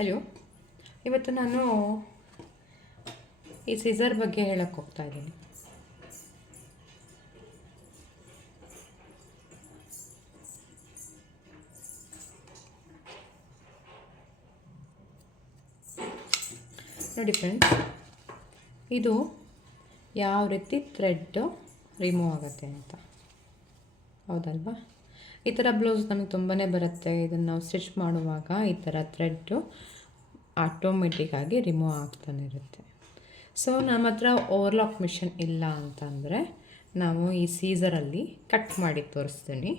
Hello, ಇವತ್ತು ನಾನು ಈ ಸಿಸರ್ ಬಗ್ಗೆ ಹೇಳಕ್ಕೆ ಹೋಗ್ತಾ ಇದ್ದೀನಿ. ನೋಡಿ ಫ್ರೆಂಡ್ಸ್, ಇದು ಯಾವ ರೀತಿ ಥ್ರೆಡ್ಡು ರಿಮೂವ್ ಆಗುತ್ತೆ ಅಂತ. ಹೌದಲ್ವಾ? ಈ ಥರ ಬ್ಲೌಸ್ ನಮಗೆ ತುಂಬಾ ಬರುತ್ತೆ. ಇದನ್ನು ನಾವು ಸ್ಟಿಚ್ ಮಾಡುವಾಗ ಈ ಥರ ಥ್ರೆಡ್ಡು ಆಟೋಮೆಟಿಕ್ಕಾಗಿ ರಿಮೂವ್ ಆಗ್ತಾನೆ ಇರುತ್ತೆ. ಸೊ ನಮ್ಮ ಹತ್ರ ಓವರ್ಲಾಕ್ ಮಿಷನ್ ಇಲ್ಲ ಅಂತಂದರೆ ನಾವು ಈ ಸೀಸರಲ್ಲಿ ಕಟ್ ಮಾಡಿ ತೋರಿಸ್ತೀನಿ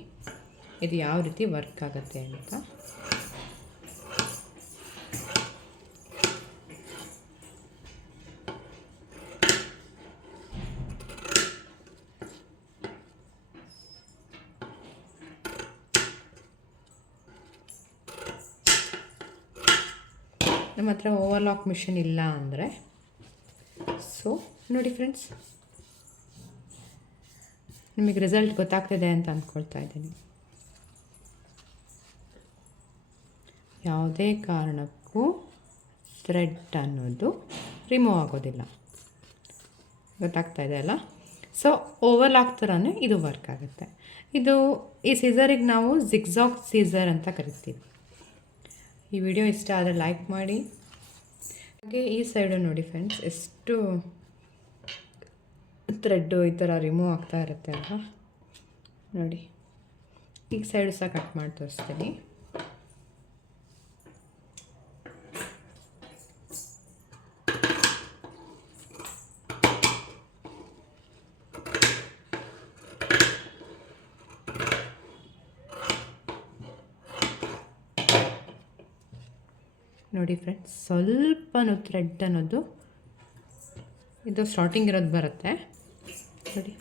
ಇದು ಯಾವ ರೀತಿ ವರ್ಕ್ ಆಗುತ್ತೆ ಅಂತ. ನಮ್ಮ ಹತ್ರ ಓವರ್ಲಾಕ್ ಮಿಷನ್ ಇಲ್ಲ ಅಂದರೆ ಸೊ ನೋಡಿ ಫ್ರೆಂಡ್ಸ್, ನಿಮಗೆ ರಿಸಲ್ಟ್ ಗೊತ್ತಾಗ್ತಿದೆ ಅಂತ ಅಂದ್ಕೊಳ್ತಾ ಇದ್ದೀನಿ. ಯಾವುದೇ ಕಾರಣಕ್ಕೂ ಥ್ರೆಡ್ ಅನ್ನೋದು ರಿಮೂವ್ ಆಗೋದಿಲ್ಲ. ಗೊತ್ತಾಗ್ತಾ ಇದೆ ಅಲ್ಲ? ಸೊ ಓವರ್ಲಾಕ್ ಥರನೇ ಇದು ವರ್ಕ್ ಆಗುತ್ತೆ. ಈ ಸೀಸರಿಗೆ ನಾವು ಜಿಗ್ಜಾಗ್ ಸೀಸರ್ ಅಂತ ಕರಿತೀವಿ. ಈ ವಿಡಿಯೋ ಇಷ್ಟ ಆದರೆ ಲೈಕ್ ಮಾಡಿ. ಹಾಗೆ ಈ ಸೈಡು ನೋಡಿ ಫ್ರೆಂಡ್ಸ್, ಎಷ್ಟು ಥ್ರೆಡ್ಡು ಈ ಥರ ರಿಮೂವ್ ಆಗ್ತಾ ಇರುತ್ತೆ ಅಲ್ವಾ? ನೋಡಿ, ಈ ಸೈಡು ಸಹ ಕಟ್ ಮಾಡಿ ತೋರಿಸ್ತೀನಿ. ನೋಡಿ ಫ್ರೆಂಡ್ಸ್, ಸ್ವಲ್ಪನೂ ಥ್ರೆಡ್ ಅನ್ನೋದು ಇದು ಸ್ಟಾರ್ಟಿಂಗ್ ಇರೋದು ಬರುತ್ತೆ ನೋಡಿ.